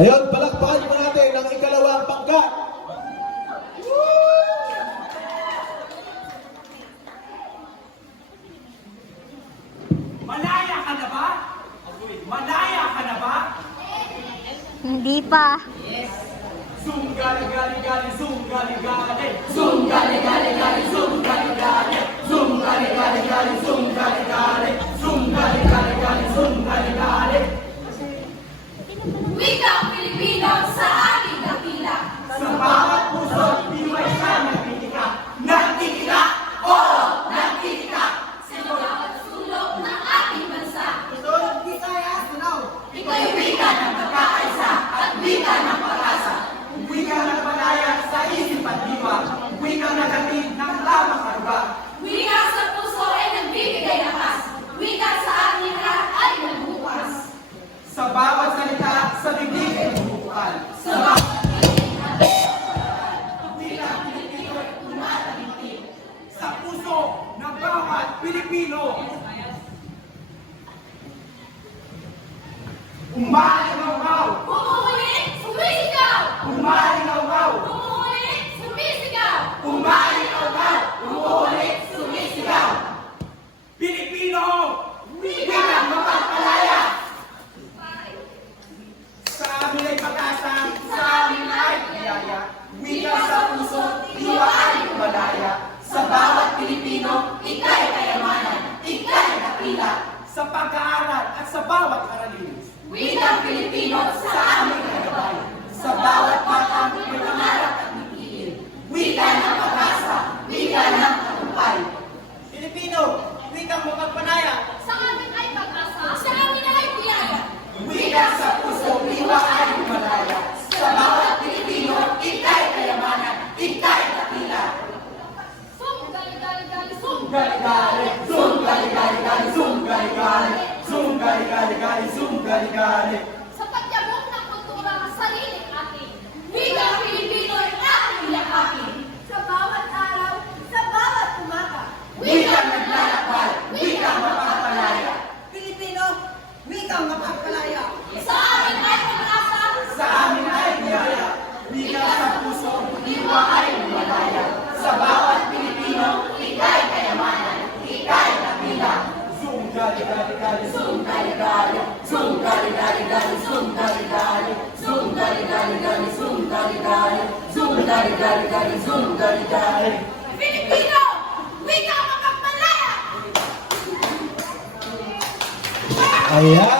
Ayun, palakpakan mo natin ang ikalawang pangkat. Malaya ka na ba? Malaya ka na ba? Hindi pa. Zoom gali gali gali zoom gali gali zoom gali gali gali zoom gali sa bawat salita sa bibig ay bubukal Sa bawat sa puso ng bawat Pilipino. Umalingaw-ngaw! Sa pag-aaral at sa bawat aralin. Wikang Pilipino sa aming kagabay. Sa bawat batang May pangarap at pipigil. wika ng pag-asa, Wika ng tagumpay. Pilipino, wikang mapagpanaya, Sa amin ay pag-asa, sa amin ay biyaya. wika sa puso, diwa ay malaya. Sa bawat Pilipino, ika'y kayamanan, ika'y dakila. Sum, gali, gali, gali, sum. Zoom, zoom, gali-gali-gali, zoom, gali-gali. Sa pagyabong ng kultura ng sariling atin. Wikang Pilipino ay ating yakapin. Sa bawat araw, sa bawat umaga. Wikang naglalakbay, wikang mapagpalaya. Pilipino, wikang mapagpalaya. Sa amin ay pag-asa. Sa amin ay biyaya, wika sa puso, diwa ay malaya. Sa bawat Pilipino, ika'y kayamanan, ika'y dakila. Zoom, gali-gali-gali, zoom, gali-gali, zoom, gali-gali-gali, zoom, gali-gali, zoom, gali-gali-gali, zoom, gali-gali, zoom, gali-gali-gali, zoom, gali-gali. Pilipino, wikang mapagpalaya. Ayan.